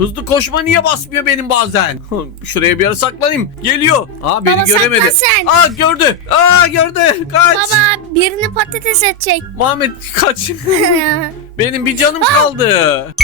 Hızlı koşma niye basmıyor benim bazen? Şuraya bir yere saklanayım. Geliyor. Aa beni Baba, göremedi. saklan sen. Aa gördü. Aa gördü. Kaç. Baba birini patates edecek. Muhammed kaç. Benim bir canım kaldı.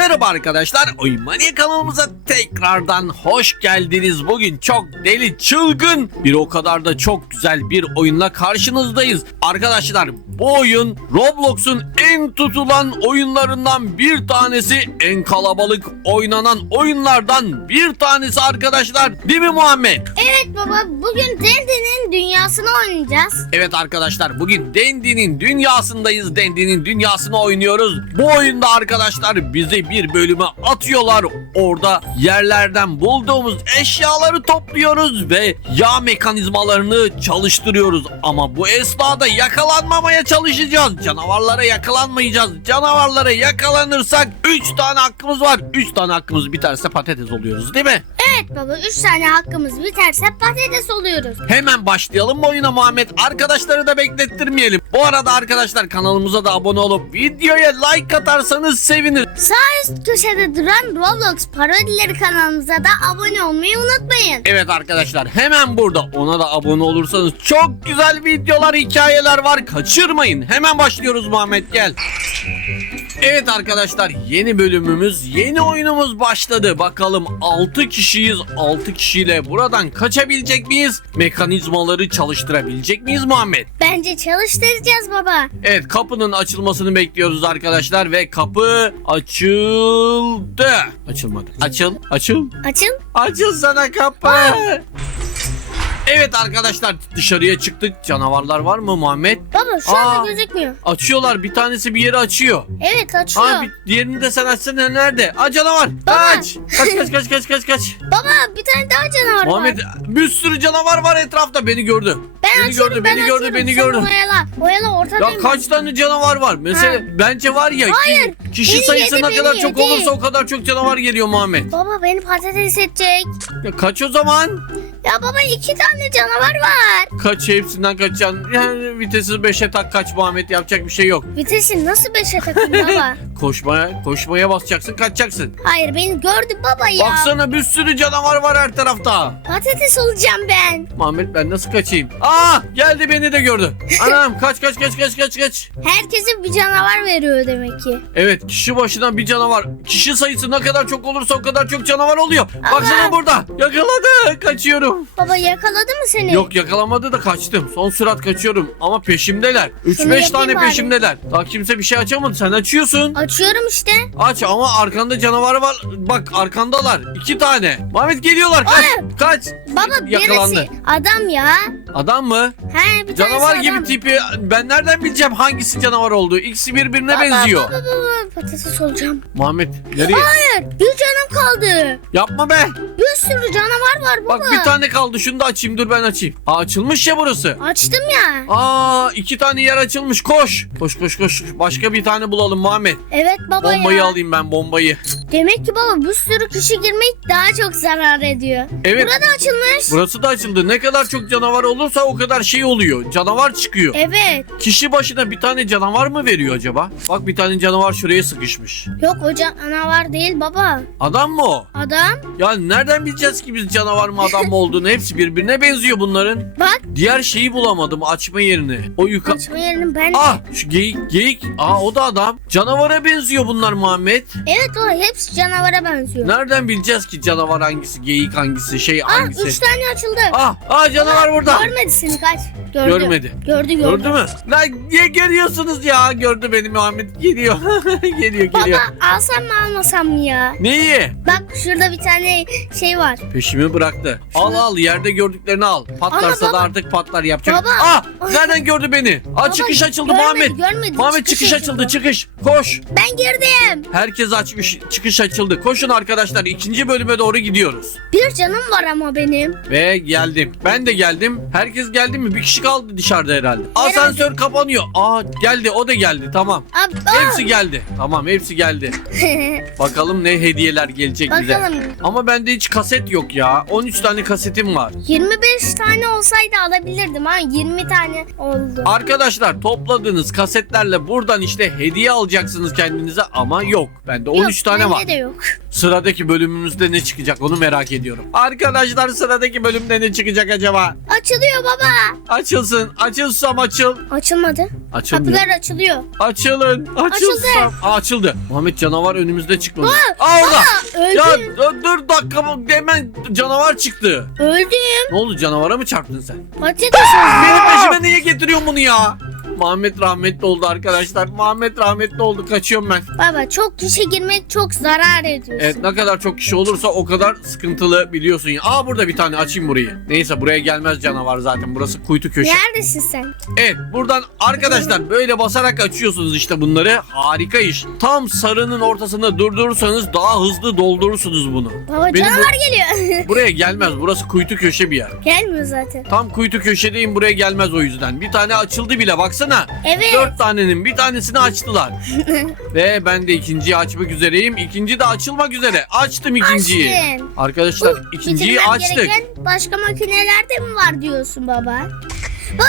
Merhaba arkadaşlar. Oyun Mania kanalımıza tekrardan hoş geldiniz. Bugün çok deli çılgın bir o kadar da çok güzel bir oyunla karşınızdayız. Arkadaşlar bu oyun Roblox'un en tutulan oyunlarından bir tanesi. En kalabalık oynanan oyunlardan bir tanesi arkadaşlar. Değil mi Muhammed? evet baba bugün Dendi'nin dünyasını oynayacağız. Evet arkadaşlar bugün Dendi'nin dünyasındayız. Dendi'nin dünyasını oynuyoruz. Bu oyunda arkadaşlar bizi bir bölüme atıyorlar. Orada yerlerden bulduğumuz eşyaları topluyoruz ve yağ mekanizmalarını çalıştırıyoruz. Ama bu esnada yakalanmamaya çalışacağız. Canavarlara yakalanmayacağız. Canavarlara yakalanırsak 3 tane hakkımız var. 3 tane hakkımız biterse patates oluyoruz değil mi? Evet baba 3 tane hakkımız biterse patates oluyoruz. Hemen başlayalım mı oyuna Muhammed? Arkadaşları da beklettirmeyelim. Bu arada arkadaşlar kanalımıza da abone olup videoya like atarsanız sevinir. Sağ üst köşede duran Roblox parodileri kanalımıza da abone olmayı unutmayın. Evet arkadaşlar hemen burada ona da abone olursanız çok güzel videolar, hikayeler var. Kaçırmayın. Hemen başlıyoruz Muhammed gel. Evet arkadaşlar yeni bölümümüz, yeni oyunumuz başladı. Bakalım 6 kişiyiz. 6 kişiyle buradan kaçabilecek miyiz? Mekanizmaları çalıştırabilecek miyiz Muhammed? Bence çalıştıracağız baba. Evet kapının açılmasını bekliyoruz arkadaşlar ve kapı açıldı. Açılmadı. Açıl, açıl. Açıl. Açıl sana kapı. Evet arkadaşlar dışarıya çıktık. Canavarlar var mı Muhammed? Baba şu Aa. anda gözükmüyor. Açıyorlar. Bir tanesi bir yeri açıyor. Evet açıyor. Ha bir, diğerini de sen açsana nerede? Aa canavar. Baba. Kaç. Kaç kaç kaç kaç kaç kaç. Baba bir tane daha canavar Muhammed var. bir sürü canavar var etrafta. Beni gördü. Ben beni açıyorum gördü, ben beni gördü, açıyorum. beni Sen gördü. Oyala. Oyala ortadayım. Ya kaç tane canavar var? Mesela Ha. bence var ya ki- Hayır, kişi beni sayısı yedi, ne kadar beni çok yedi. olursa o kadar çok canavar geliyor Muhammed. Baba beni patates edecek. Ya kaç o zaman? Ya baba iki tane canavar var. Kaç hepsinden kaçacaksın. Yani vitesi 5'e tak kaç Muhammed yapacak bir şey yok. Vitesi nasıl beşe takım baba? Koşmaya, koşmaya basacaksın kaçacaksın. Hayır beni gördü baba ya. Baksana bir sürü canavar var her tarafta. Patates olacağım ben. Muhammed ben nasıl kaçayım? Aa geldi beni de gördü. Anam kaç kaç kaç kaç kaç kaç. Herkese bir canavar veriyor demek ki. Evet kişi başına bir canavar. Kişi sayısı ne kadar çok olursa o kadar çok canavar oluyor. Baksana burada. Yakaladı. Kaçıyorum. Baba yakaladı mı seni? Yok yakalamadı da kaçtım. Son sürat kaçıyorum. Ama peşimdeler. 3-5 yapayım tane bari. peşimdeler. Daha kimse bir şey açamadı. Sen açıyorsun. Açıyorum işte. Aç ama arkanda canavar var. Bak arkandalar. iki tane. Mahmet geliyorlar. Kaç. Kaç. Baba Yakalandı. birisi adam ya. Adam mı? He bir Canavar tanesi gibi adam. tipi. Ben nereden bileceğim hangisi canavar olduğu? İkisi birbirine Baba, benziyor. Baba baba patates olacağım. Muhammed nereye? Hayır bir canım kaldı. Yapma be. Bir sürü canavar var baba. Bak bir tane kaldı. Şunu da açayım. Dur ben açayım. Aa, açılmış ya burası. Açtım ya. Aa iki tane yer açılmış. Koş. Koş koş koş. Başka bir tane bulalım Muhammed. Evet baba Bombayı ya. alayım ben bombayı. Demek ki baba bir sürü kişi girmek daha çok zarar ediyor. Evet. Burada açılmış. Burası da açıldı. Ne kadar çok canavar olursa o kadar şey oluyor. Canavar çıkıyor. Evet. Kişi başına bir tane canavar mı veriyor acaba? Bak bir tane canavar şuraya sıkışmış. Yok o canavar değil baba. Adam mı o? Adam. Ya nereden bileceğiz ki biz canavar mı adam mı olduğunu? Hepsi birbirine benziyor bunların. Bak Diğer şeyi bulamadım açma yerini. O yukarı... açma yerini ben. Ah şu geyik geyik. Aa o da adam. Canavara benziyor bunlar Muhammed. Evet o hepsi canavara benziyor. Nereden bileceğiz ki canavar hangisi, geyik hangisi, şey Aa hangisi? üç tane açıldı. Ah, ah canavar burada. Görmedi seni kaç. Gördü. Görmedi. Gördü gördü. Gördü mü? Lan niye geliyorsunuz ya? Gördü beni Muhammed. Geliyor. geliyor geliyor. Baba alsam mı almasam mı ya? Neyi? Bak şurada bir tane şey var. Peşimi bıraktı. Al al yerde gördüklerini al. Patlarsa Ama da baba- artık patlar yapacak. Baba. Ah nereden gördü beni? Aa Baba, çıkış açıldı görmedi, Muhammed. Görmedi. Muhammed çıkış açıldı çıkış. Koş. Ben girdim. Herkes açmış. Çıkış açıldı. Koşun arkadaşlar. ikinci bölüme doğru gidiyoruz. Bir canım var ama benim. Ve geldim. Ben de geldim. Herkes geldi mi? Bir kişi kaldı dışarıda herhalde. Asansör kapanıyor. Aa geldi o da geldi tamam. Ab Hepsi geldi. Tamam hepsi geldi. Bakalım ne hediyeler gelecek bize. Bakalım. Ama bende hiç kaset yok ya. 13 tane kasetim var. 25 tane olsaydı alabilirdim ama 20 tane oldu. Arkadaşlar topladığınız kasetlerle buradan işte hediye alacaksınız kendinize ama yok. Bende 13 Yok, tane bende var. de yok. Sıradaki bölümümüzde ne çıkacak onu merak ediyorum. Arkadaşlar sıradaki bölümde ne çıkacak acaba? Açılıyor baba. Açılsın. Açılsam açıl. Açılmadı. Açılmıyor. Kapılar açılıyor. Açılın. Açılsam. Aa, açıldı. Muhammed canavar önümüzde çıkmadı. Aa, Aa orada. Öldüm. Ya dur, dur dakika hemen canavar çıktı. Öldüm. Ne oldu canavara mı çarptın sen? Patates Benim oldu. peşime niye getiriyorsun bunu ya? Muhammed rahmetli oldu arkadaşlar. Muhammed rahmetli oldu. Kaçıyorum ben. Baba çok kişi girmek çok zarar ediyorsun. Evet ne kadar çok kişi olursa o kadar sıkıntılı biliyorsun ya. Aa burada bir tane açayım burayı. Neyse buraya gelmez canavar zaten. Burası kuytu köşe. Neredesin sen? Evet buradan arkadaşlar böyle basarak açıyorsunuz işte bunları. Harika iş. Tam sarının ortasında durdurursanız daha hızlı doldurursunuz bunu. Baba Benim canavar geliyor. Buraya gelmez. Burası kuytu köşe bir yer. Gelmiyor zaten. Tam kuytu köşedeyim buraya gelmez o yüzden. Bir tane açıldı bile baksana. Evet. Dört tanenin bir tanesini açtılar. Ve ben de ikinciyi açmak üzereyim. İkinci de açılmak üzere. Açtım ikinciyi. Açtın. Arkadaşlar ikinciyi Bitirmem açtık. gereken başka makineler de mi var diyorsun baba?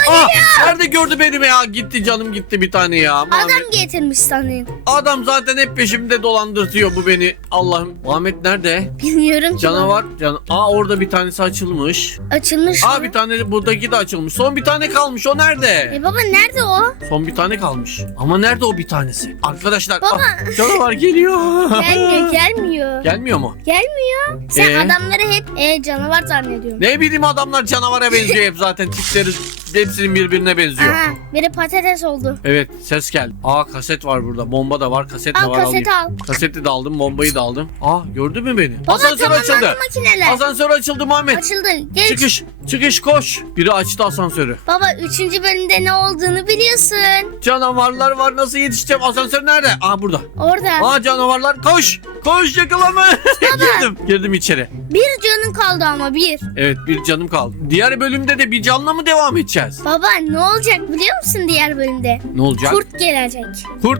Aa, nerede gördü beni ya? Gitti canım gitti bir tane ya. Muhammed. Adam getirmiş sanırım. Adam zaten hep peşimde dolandırtıyor bu beni. Allah'ım. Muhammed nerede? Bilmiyorum ki. Canavar. Can Aa orada bir tanesi açılmış. Açılmış Aa mı? bir tane de buradaki de açılmış. Son bir tane kalmış. O nerede? E baba nerede o? Son bir tane kalmış. Ama nerede o bir tanesi? Arkadaşlar Baba. ah, canavar geliyor. Gelmiyor gelmiyor. Gelmiyor mu? Gelmiyor. Sen Ee? adamları hep e, canavar zannediyorsun. Ne bileyim adamlar canavara benziyor hep zaten tipleri hepsinin birbirine benziyor. Aha biri patates oldu. Evet ses geldi. Aa kaset var burada. Bomba da var. Kaset de Al var kaseti alayım. al. Kaseti de aldım. Bombayı da aldım. Aa gördü mü beni? Baba Asansör tamamlandı açıldı. makineler. Asansör açıldı Muhammed. Açıldı. Geç. Çıkış. Çıkış koş. Biri açtı asansörü. Baba 3. bölümde ne olduğunu biliyorsun. Canavarlar var. Nasıl yetişeceğim? Asansör nerede? Aa burada. Orada. Aa canavarlar. Koş. Koş yakalama. girdim. Girdim içeri. Bir canın kaldı ama bir. Evet bir canım kaldı. Diğer bölümde de bir canla mı devam edeceğiz? Baba ne olacak biliyor musun diğer bölümde? Ne olacak? Kurt, Kurt gelecek.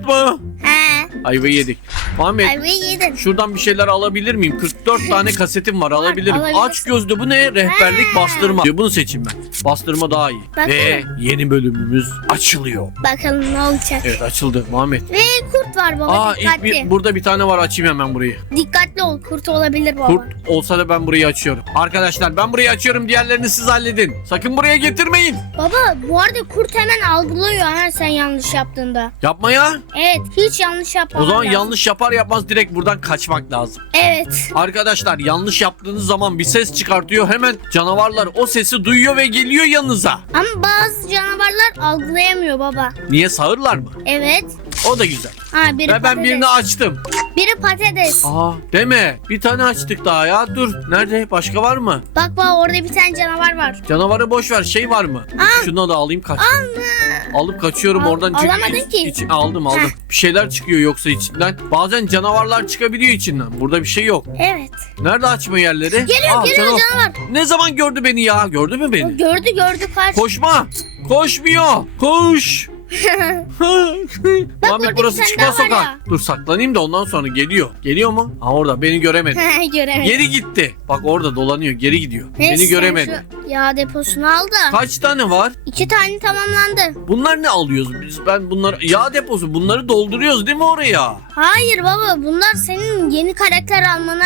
mu? He. Ayvayı yedik. Muhammed Ayvayı yedin. şuradan bir şeyler alabilir miyim? 44 tane kasetim var alabilirim. alabilirsin. Aç gözlü bu ne? Rehberlik Ha. bastırma. diyor. Bunu seçeyim ben. Bastırma daha iyi. Bakalım. Ve yeni bölümümüz açılıyor. Bakalım ne olacak. Evet açıldı Muhammed. Ve kurt var baba Aa ilk dikkatli. bir, burada bir tane var açayım hemen burayı. Dikkatli ol kurt olabilir baba. Kurt olsa da ben burayı açıyorum. Arkadaşlar ben burayı açıyorum diğerlerini siz halledin. Sakın buraya getirmeyin. Baba bu arada kurt hemen algılıyor ha sen yanlış yaptığında. Yapma ya. Evet hiç yanlış yapmaman O zaman yanlış yapar yapmaz direkt buradan kaçmak lazım. Evet. Arkadaşlar yanlış yaptığınız zaman bir ses çıkartıyor. Hemen canavarlar o sesi duyuyor ve geliyor yanınıza. Ama bazı canavarlar algılayamıyor baba. Niye sağırlar mı? Evet. O da güzel. Ha biri Ve ben patates. birini açtım. Biri patates. Aa deme. Bir tane açtık daha ya. Dur. Nerede? Başka var mı? Bak bak orada bir tane canavar var. Canavarı boş ver. Şey var mı? Aa. Şunu da alayım kaç. Alıp kaçıyorum Al- oradan. Çünkü alamadın iç- ki. içi- aldım aldım. Bir şeyler çıkıyor yoksa içinden. Bazen canavarlar çıkabiliyor içinden. Burada bir şey yok. Evet. Nerede açma yerleri? Geliyor Aa, geliyor canavar. Ne zaman gördü beni ya? Gördü mü beni? gördü gördü kaç. Koşma. Koşmuyor. Koş. Muhammed orada burası çıkmaz sokak. ya. Dur saklanayım da ondan sonra geliyor. Geliyor mu? Ha orada beni göremedi. Göremedim. Geri gitti. Bak orada dolanıyor. Geri gidiyor. Neyse, Beni göremedi. Yağ deposunu al da. Kaç tane var? İki tane tamamlandı. Bunlar ne alıyoruz biz? Ben bunlar yağ deposu. Bunları dolduruyoruz değil mi oraya? Hayır baba bunlar senin yeni karakter almana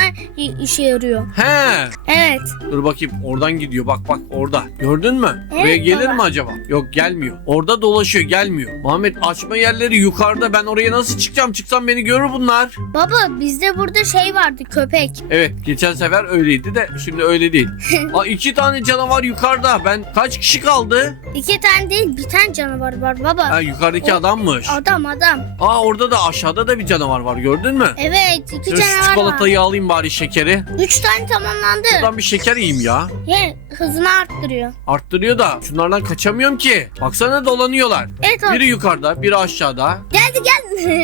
işe yarıyor. He. Evet. Dur bakayım. Oradan gidiyor. Bak bak orada. Gördün mü? Evet Buraya gelir baba. mi acaba? Yok gelmiyor. Orada dolaşıyor. Gelmiyor. Muhammed açma yerleri yukarıda. Ben oraya nasıl çıkacağım? Çıksam beni görür bunlar. Baba bizde burada şey vardı köpek. Evet geçen sefer öyleydi de şimdi öyle değil. Aa, iki tane canavar yukarıda. Ben kaç kişi kaldı? İki tane değil bir tane canavar var baba. Ha, yukarıdaki O- adammış. Adam adam. Aa orada da aşağıda da bir canavar var gördün mü? Evet iki Şu canavar var. çikolatayı alayım bari şekeri. Üç tane tamamlandı. Buradan bir şeker yiyeyim ya. Ye hızını arttırıyor. Arttırıyor da şunlardan kaçamıyorum ki. Baksana dolanıyorlar. Evet dur. Biri yukarıda, biri aşağıda. Geldi gel.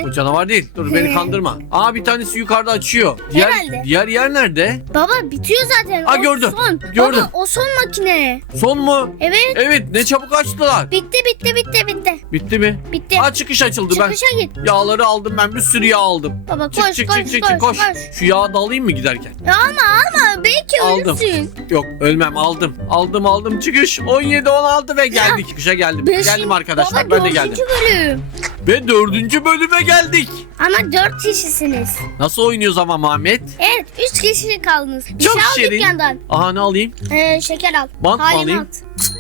O canavar değil. Dur beni kandırma. Aa bir tanesi yukarıda açıyor. Diğer, Herhalde. diğer yer nerede? Baba bitiyor zaten. Aa, O gördüm. Son. Gördüm. Baba o son makine. Son mu? Evet. Evet ne çabuk açtılar. Bitti bitti bitti bitti. Bitti mi? Bitti. Aa çıkış açıldı ben. Çıkışa git. Yağları aldım ben bir sürü yağ aldım. Baba koş çık koş çık çık koş, koş. koş. Şu yağı da alayım mı giderken? Ya ama alma belki Aldım. ölürsün. Yok ölmem aldım. Aldım aldım çıkış 17 16 ve geldik. Çıkışa geldim. Beş- geldim arkadaşlar Baba ben de dördüncü bölüm. Ve dördüncü bölüme geldik. Ama dört kişisiniz. Nasıl oynuyoruz ama Muhammed? Evet üç kişi kaldınız. Bir Çok şey al şirin. dükkandan. Aha ne alayım? Ee, şeker al. Bant mı Talimat. alayım?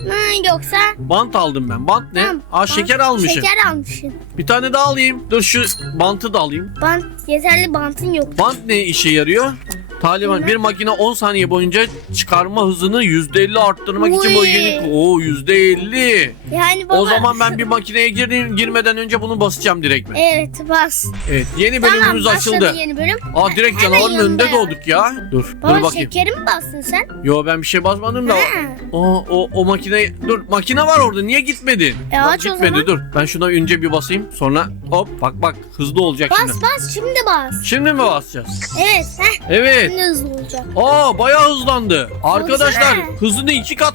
Hı, yoksa Bant aldım ben. Bant ne? Tamam, Aa bant. şeker almışım. şeker almışsın. Bir tane daha alayım. Dur şu bantı da alayım. Bant yeterli bantın yok. Bant ne işe yarıyor? Taliban bir makine 10 saniye boyunca çıkarma hızını %50 arttırmak için boy gelecek. Oo %50. Yani baba. O zaman ben bir makineye gireyim, girmeden önce bunu basacağım direkt mi? Evet bas. Evet yeni Tamam bölümümüz başladı açıldı. yeni bölüm. Aa direkt Hemen canavarın önünde yanında. doğduk ya. Dur Baba dur bakayım. şekeri mi bastın sen? Yo ben bir şey basmadım da. Ha. O o o makine dur makine var orada niye gitmedin? E, Bak, aç o gitmedi zaman. dur. Ben şuna önce bir basayım sonra hop bak bak hızlı olacak Bas şimdi. bas şimdi bas. Şimdi mi basacağız? Evet heh, Evet. Şimdi hızlı olacak. Aa bayağı hızlandı. Arkadaşlar Baksana. hızını iki kat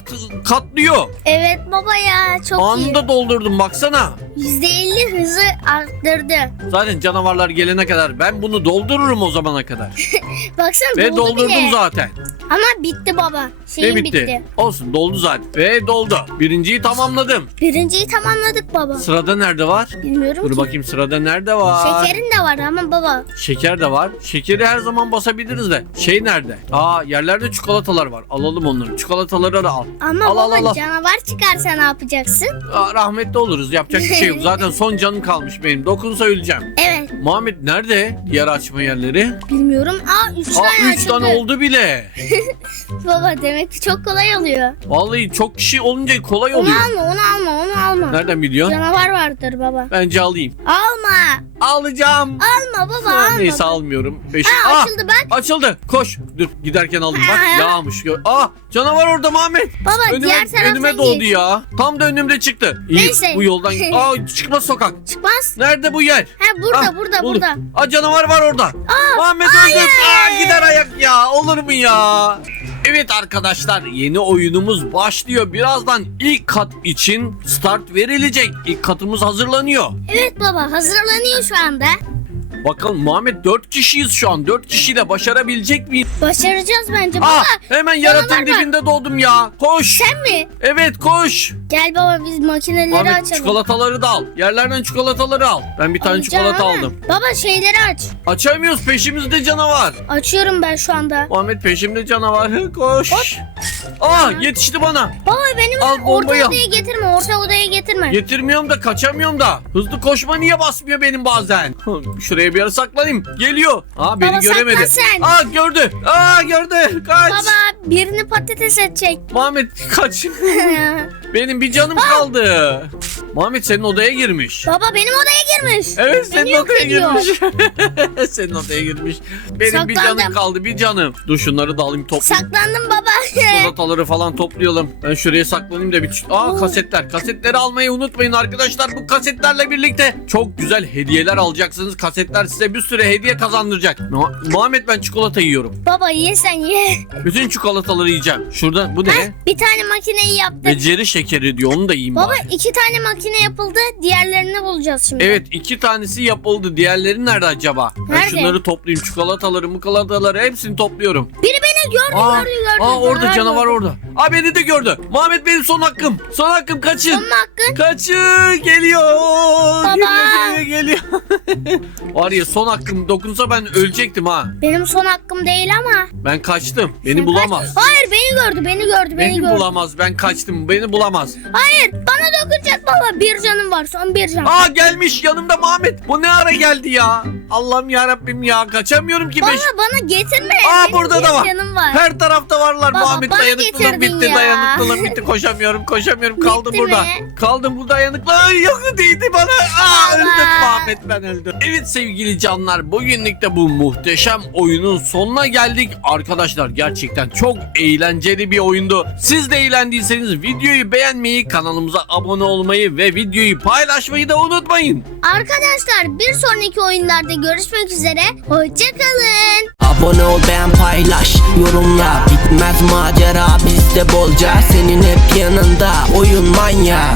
katlıyor. Evet baba ya çok iyi. Anında doldurdum baksana. %50 hızı arttırdı. Zaten canavarlar gelene kadar ben bunu doldururum o zamana kadar. Baksana Ve doldu doldurdum bile. zaten. Ama bitti baba. Ve Şeyin bitti. bitti. Olsun doldu zaten. Ve doldu. Birinciyi tamamladım. Birinciyi tamamladık baba. Sırada nerede var? Bilmiyorum Dur ki. bakayım sırada nerede var? Şekerin de var ama baba. Şeker de var. Şekeri her zaman basabiliriz de. Şey nerede? Aa yerlerde çikolatalar var. Alalım onları. Çikolataları da al. Ama Al, baba al, al. canavar çıkarsa ne yapacaksın? Aa, rahmetli oluruz. Yapacak bir şey yok. Zaten son canım kalmış benim. Dokunsa öleceğim. Evet. Muhammed nerede? Diğer açma yerleri. Bilmiyorum. Aa 3 Aa tane 3 açıldı. tane oldu bile. Baba demek ki çok kolay oluyor. Vallahi çok kişi olunca kolay Onu oluyor. alma onu alma onu alma. Nereden biliyorsun? Canavar vardır baba. Bence alayım. Alma. Alacağım. Alma baba Aa, alma. Neyse almıyorum. Beş... Ha, Aa, açıldı bak. açıldı. Koş. Dur giderken alayım bak. Ha. Yağmış. Gör- Aa canavar orada Muhammed. Baba Önüme, diğer taraftan önüme doğdu git. ya. Tam da önümde çıktı. İyi Neyse. bu yoldan. Aa çıkmaz sokak. Çıkmaz. Nerede bu yer? Ha burada Ah, burada buldum. burada. Aa canavar var orada. Muhammed öldü. Aa gider ayak ya. Olur mu ya? Evet arkadaşlar yeni oyunumuz başlıyor. Birazdan ilk kat için start verilecek. İlk katımız hazırlanıyor. Evet baba hazırlanıyor şu anda. Bakalım Muhammed 4 kişiyiz şu an. 4 kişiyle başarabilecek miyiz? Başaracağız bence baba. Aa hemen yaratığın canavar var. dibinde doğdum ya. Koş. Sen mi? Evet koş. Gel baba biz makineleri Muhammed açalım. çikolataları da al. Yerlerden çikolataları al. Ben bir tane Alacağım çikolata ama. aldım. Baba şeyleri aç. Açamıyoruz peşimizde canavar. Açıyorum ben şu anda. Muhammed peşimde canavar. Koş. Aa yetişti bana. Baba benim Al orta bombayı al. odaya getirme orta odaya getirme. Getirmiyorum da kaçamıyorum da. Hızlı koşma niye basmıyor benim bazen? Hı, Şuraya bir yere saklanayım. Geliyor. Aa beni Baba, göremedi. saklan sen. Aa gördü. Aa gördü. Kaç. Baba birini patates edecek. Muhammed kaç. Benim bir canım kaldı. Muhammed senin odaya girmiş. baba benim odaya girmiş. Evet Beni senin yok odaya ediyor. girmiş. senin odaya girmiş. Benim bir Saklandım. canım kaldı bir canım. Dur şunları da alayım toplayayım. Saklandım baba. Çikolataları falan toplayalım. Ben şuraya saklanayım da bir... Aa Oo. kasetler. Kasetleri almayı unutmayın arkadaşlar. Bu kasetlerle birlikte çok güzel hediyeler alacaksınız. Kasetler size bir sürü hediye kazandıracak. Mu- Muhammed ben çikolata yiyorum. baba ye sen ye. Bütün çikolataları yiyeceğim. Şurada bu ne? Bir tane makineyi yaptık. Beceri şekeri diyor. Onu da yiyeyim Baba bari. iki tane makine yapıldı. Diğerlerini bulacağız şimdi. Evet iki tanesi yapıldı. Diğerleri nerede acaba? Ben Nerede? şunları toplayayım. Çikolataları, mukolataları hepsini topluyorum. Biri beni gördü Aa, gördü gördü. aa orada Canavar orada. Aa beni de gördü. Muhammed benim son hakkım. Son hakkım kaçın. Onun hakkın. Kaçın geliyor. Baba. Geliyor, geliyor. Var ya son hakkım dokunsa ben ölecektim ha. Benim son hakkım değil ama. Ben kaçtım. Beni bulamaz. Hayır beni gördü beni gördü beni, Beni gördü. bulamaz. Ben kaçtım. Beni bulamaz. Hayır bana dokunacak baba. Bir canım var son bir can. Aa gelmiş yanımda Muhammed. Bu ne ara geldi ya? Allah'ım ya Rabbim ya. Kaçamıyorum ki Bana beş. bana getirme. Aa, Benim burada da var. canım var. Her tarafta varlar Baba, Muhammed getirdi. bitti ya. dayanıklılığım bitti koşamıyorum koşamıyorum kaldım Bitti burada. mi? Kaldım burada dayanıklı. Ay, yok değdi bana. Aa, öldüm Muhammed ben öldüm. Evet sevgili canlar bugünlük de bu muhteşem oyunun sonuna geldik. Arkadaşlar gerçekten çok eğlenceli bir oyundu. Siz de eğlendiyseniz videoyu beğenmeyi, kanalımıza abone olmayı ve videoyu paylaşmayı da unutmayın. Arkadaşlar bir sonraki oyunlarda görüşmek üzere. Hoşçakalın. Abone ol beğen paylaş yorumla Bitmez macera bizde bolca Senin hep yanında oyun manya